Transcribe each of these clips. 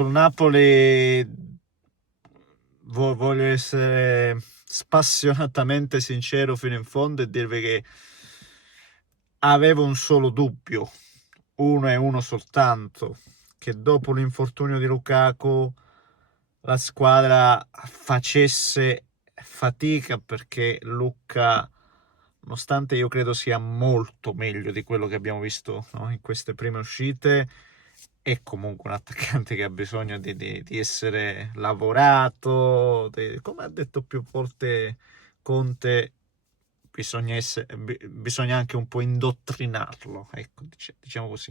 sul Napoli voglio essere spassionatamente sincero fino in fondo e dirvi che avevo un solo dubbio, uno e uno soltanto, che dopo l'infortunio di Lukaku la squadra facesse fatica, perché Lucca, nonostante io credo sia molto meglio di quello che abbiamo visto, no, in queste prime uscite, è comunque un attaccante che ha bisogno di essere lavorato, come ha detto più volte Conte, bisogna anche un po' indottrinarlo, ecco, diciamo così.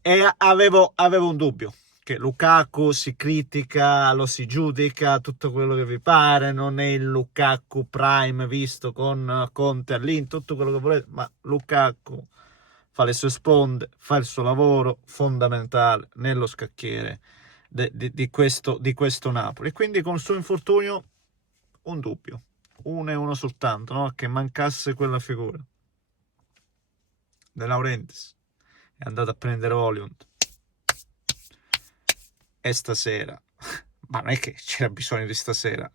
E avevo un dubbio, che Lukaku si critica, lo si giudica, tutto quello che vi pare, non è il Lukaku Prime visto con Conte all'Inter, tutto quello che volete, ma Lukaku fa le sue sponde, fa il suo lavoro fondamentale nello scacchiere di questo Napoli. E quindi con il suo infortunio un dubbio, uno e uno soltanto, no? Che mancasse quella figura. De Laurentiis è andato a prendere Højlund, e stasera, ma non è che c'era bisogno di stasera,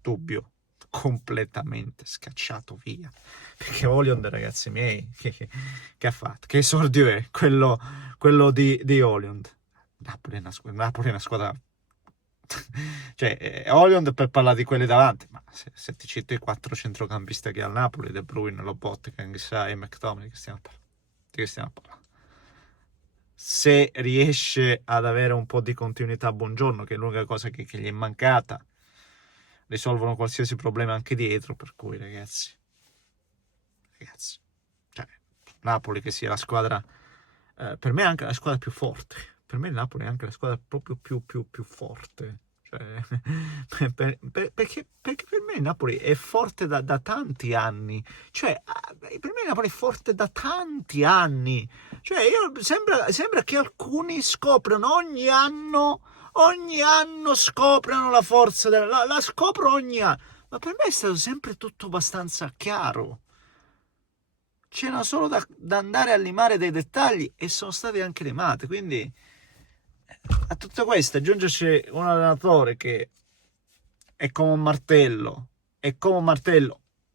dubbio, completamente scacciato via, perché Højlund, ragazzi miei, che ha fatto? Che esordio è quello di Højlund? Napoli è una squadra cioè Højlund, per parlare di quelli davanti, ma se ti cito i 4 centrocampisti che ha al Napoli, De Bruyne, Lobotka, N'Gissà e McTominay, di che stiamo parlando? Se riesce ad avere un po' di continuità a Buongiorno, che è l'unica cosa che gli è mancata, risolvono qualsiasi problema anche dietro, per cui ragazzi, cioè, Napoli che sia la squadra, per me è anche la squadra più forte, per me il Napoli è anche la squadra proprio più forte, cioè, perché per me il Napoli è forte da tanti anni, cioè per me il Napoli è forte da tanti anni, cioè sembra che alcuni scoprono ogni anno scoprono la forza la scopro ogni anno, ma per me è stato sempre tutto abbastanza chiaro. C'era solo da andare a limare dei dettagli, e sono stati anche limati. Quindi a tutto questo aggiungerci un allenatore che è come un martello,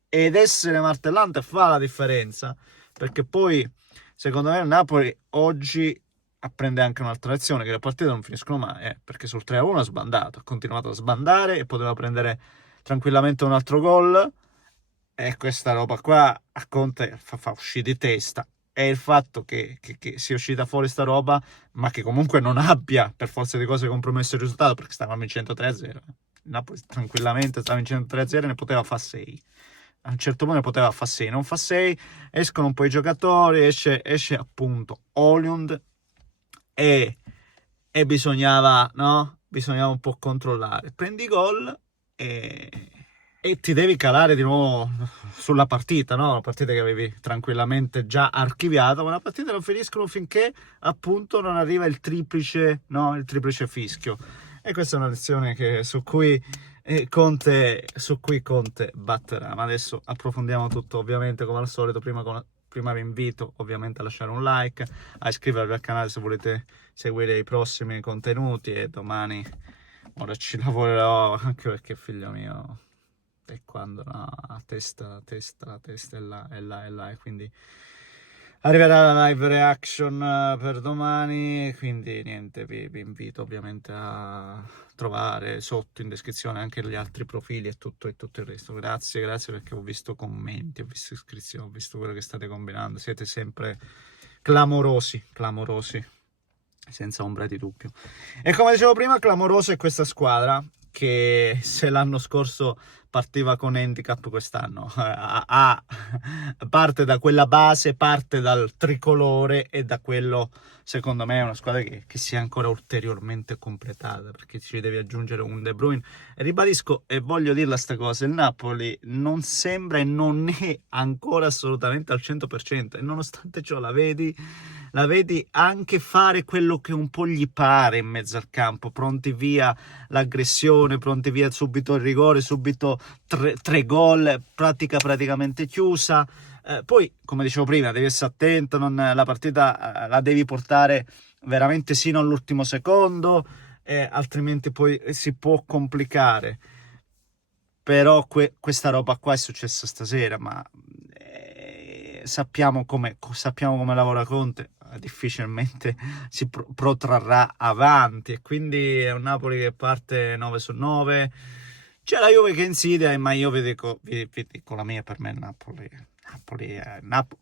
ed essere martellante fa la differenza, perché poi secondo me il Napoli oggi apprende anche un'altra lezione, che le partite non finiscono mai, perché sul 3-1 ha sbandato, ha continuato a sbandare e poteva prendere tranquillamente un altro gol, e questa roba qua a Conte fa uscire di testa. E il fatto che sia uscita fuori sta roba, ma che comunque non abbia per forza di cose compromesso il risultato, perché stavamo vincendo 3-0. Napoli tranquillamente stava vincendo 3-0 e ne poteva fare 6. A un certo punto ne poteva fare 6, non fa 6, escono un po' i giocatori, esce appunto Højlund, e bisognava, no? Bisognava un po' controllare. Prendi gol e ti devi calare di nuovo sulla partita, no? La partita che avevi tranquillamente già archiviato, ma la partita non finiscono finché appunto non arriva il triplice, no? Il triplice fischio. E questa è una lezione su cui Conte batterà. Ma adesso approfondiamo tutto, ovviamente, come al solito. Prima vi invito ovviamente a lasciare un like, a iscrivervi al canale se volete seguire i prossimi contenuti, e domani ora ci lavorerò, anche perché figlio mio, e quando no, la testa è là, e quindi arriverà la live reaction per domani, quindi niente, vi invito ovviamente a trovare sotto in descrizione anche gli altri profili e tutto il resto. Grazie perché ho visto commenti, ho visto iscrizioni, ho visto quello che state combinando, siete sempre clamorosi, senza ombra di dubbio. E come dicevo prima, clamorosa è questa squadra, che se l'anno scorso partiva con handicap, quest'anno parte da quella base, parte dal tricolore, e da quello, secondo me, è una squadra che si è ancora ulteriormente completata, perché ci devi aggiungere un De Bruyne. E ribadisco e voglio dirla sta cosa, il Napoli non sembra e non è ancora assolutamente al 100%, e nonostante ciò la vedi anche fare quello che un po' gli pare in mezzo al campo, pronti via l'aggressione, pronti via subito il rigore, subito tre gol, praticamente chiusa, Poi, come dicevo prima, devi essere attento, la partita la devi portare veramente sino all'ultimo secondo, altrimenti poi si può complicare. Però questa roba qua è successa stasera, ma sappiamo come lavora Conte, difficilmente si protrarrà avanti, e quindi è un Napoli che parte 9 su 9. C'è la Juve che insidia, ma io vi dico la mia. Per me Napoli,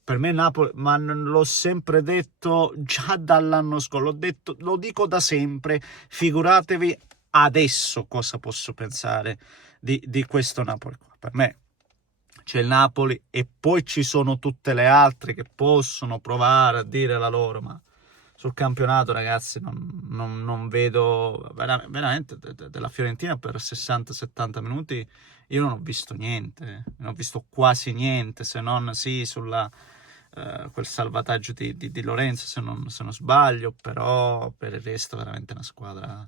per me Napoli, ma l'ho sempre detto già dall'anno scorso, lo dico da sempre, figuratevi adesso cosa posso pensare di questo Napoli qua. Per me c'è il Napoli e poi ci sono tutte le altre che possono provare a dire la loro, ma sul campionato, ragazzi, non vedo veramente della Fiorentina per 60-70 minuti. Io non ho visto niente, non ho visto quasi niente, se non sì sulla quel salvataggio di Lorenzo, se non sbaglio, però per il resto veramente una squadra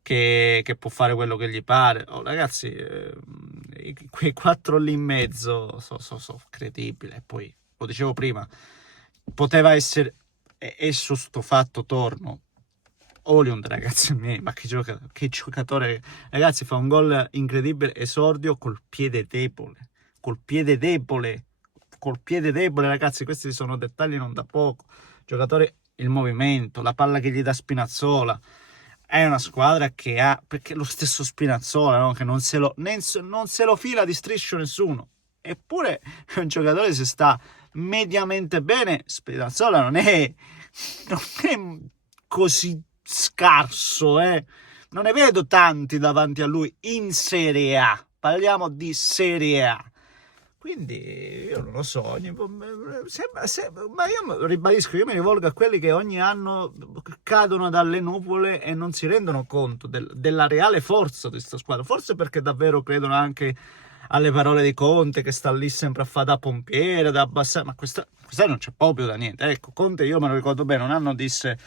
che può fare quello che gli pare. Oh, ragazzi, quei 4 lì in mezzo sono credibili. E poi, lo dicevo prima, poteva essere, e su sto fatto torno, Oliund, ragazzi miei, ma che giocatore, ragazzi, fa un gol incredibile, esordio col piede debole, ragazzi, questi sono dettagli non da poco. Giocatore, il movimento, la palla che gli dà Spinazzola, è una squadra che ha, perché lo stesso Spinazzola, no? Che non se lo fila di striscio nessuno, eppure è un giocatore, se sta mediamente bene. Spinazzola non è così scarso, non ne vedo tanti davanti a lui in Serie A, parliamo di Serie A. Quindi io non lo so, ma io ribadisco, io mi rivolgo a quelli che ogni anno cadono dalle nuvole e non si rendono conto della reale forza di questa squadra, forse perché davvero credono anche alle parole di Conte, che sta lì sempre a fare da pompiere, da abbassare, ma quest'anno non c'è proprio da niente. Ecco, Conte, io me lo ricordo bene, un anno disse: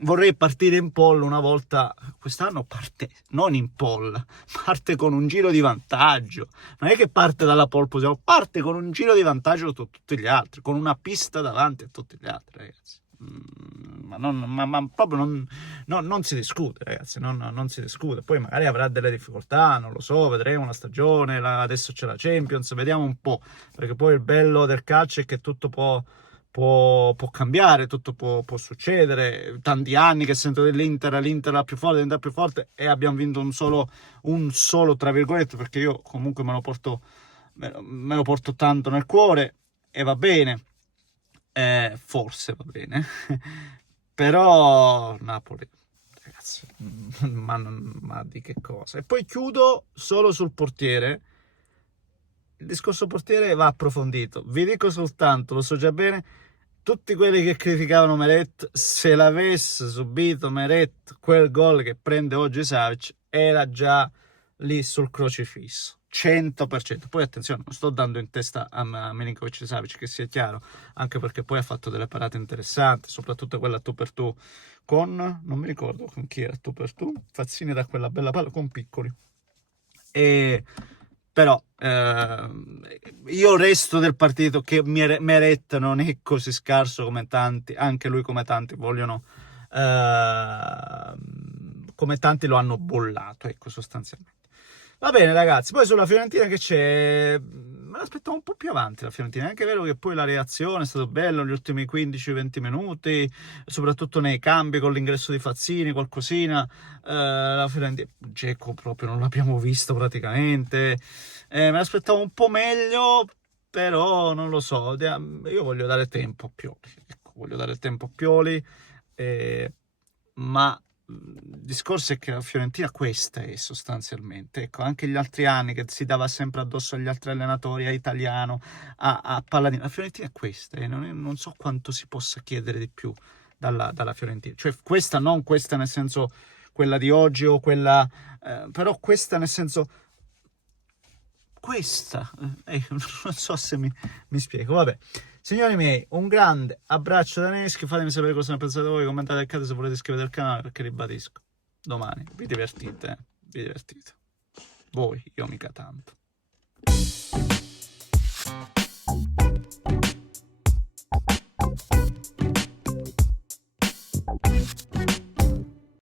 vorrei partire in pole una volta. Quest'anno parte non in pole, parte con un giro di vantaggio. Non è che parte dalla pole position, parte con un giro di vantaggio su tutti gli altri, con una pista davanti a tutti gli altri, ragazzi. Ma proprio non si discute, ragazzi, non si discute. Poi magari avrà delle difficoltà, non lo so, vedremo una stagione, adesso c'è la Champions, vediamo un po', perché poi il bello del calcio è che tutto può cambiare, tutto può succedere. Tanti anni che sento dell'Inter, l'Inter la più forte, diventa più forte, e abbiamo vinto un solo tra virgolette, perché io comunque me lo porto tanto nel cuore, e va bene, forse va bene, però Napoli, ragazzi, ma di che cosa? E poi chiudo solo sul portiere. Il discorso portiere va approfondito. Vi dico soltanto, lo so già bene, tutti quelli che criticavano Meret, se l'avesse subito Meret quel gol che prende oggi Savic, era già lì sul crocifisso, 100%. Poi attenzione, non sto dando in testa a Milinkovic Savic, che sia chiaro, anche perché poi ha fatto delle parate interessanti, soprattutto quella tu per tu con, non mi ricordo con chi era tu per tu, Fazzini da quella bella palla con Piccoli. Però io resto del partito che Meret non è così scarso come tanti, anche lui come tanti vogliono, come tanti lo hanno bollato, ecco, sostanzialmente. Va bene, ragazzi, poi sulla Fiorentina che c'è, me l'aspettavo un po' più avanti la Fiorentina. È anche vero che poi la reazione è stata bella negli ultimi 15-20 minuti, soprattutto nei cambi con l'ingresso di Fazzini, qualcosina. La Fiorentina, Dzeko proprio non l'abbiamo visto praticamente, me l'aspettavo un po' meglio, però non lo so, io voglio dare tempo a Pioli, ecco, ma il discorso è che la Fiorentina questa è sostanzialmente, ecco, anche gli altri anni che si dava sempre addosso agli altri allenatori, a Italiano, a Palladino, la Fiorentina è questa, e non so quanto si possa chiedere di più dalla Fiorentina, cioè questa, non questa nel senso quella di oggi o quella, però questa nel senso questa, non so se mi spiego, vabbè. Signori miei, un grande abbraccio da Neschi, fatemi sapere cosa ne pensate voi, commentate e se volete iscrivetevi al canale, perché ribadisco, domani vi divertite, voi, io mica tanto.